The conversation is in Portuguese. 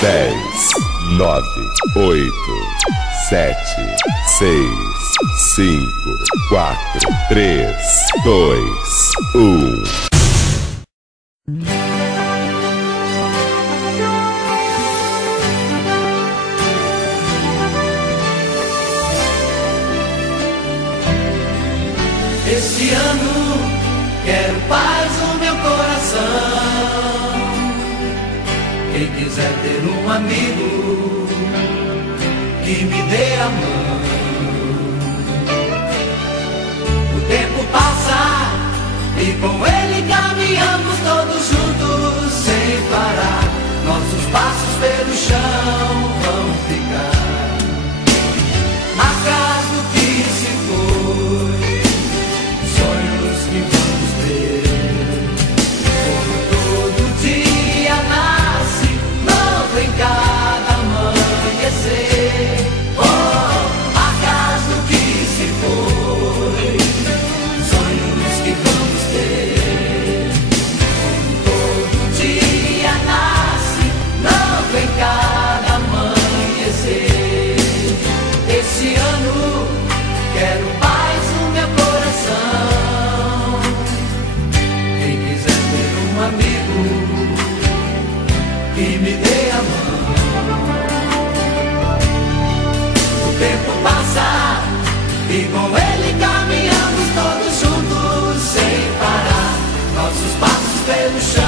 10, 9, 8, 7, 6, 5, 4, 3, 2, 1. Este ano quero paz no meu coração. Quem quiser ter um amigo que me dê a mão. O tempo passa e com ele caminhamos todos juntos sem parar. Nossos passos pelo chão vão ficar marcas do que se foi. Sonhos que vamos ter, como todo dia nasce novo em cada amanhecer. Oh, marcas do que se foi, sonhos que vamos ter, como todo dia nasce novo em cada amanhecer. Esse ano quero paz no meu coração. Quem quiser ter um amigo que me dê a mão. O tempo passa e com ele caminhamos todos juntos sem parar. Nossos passos pelo chão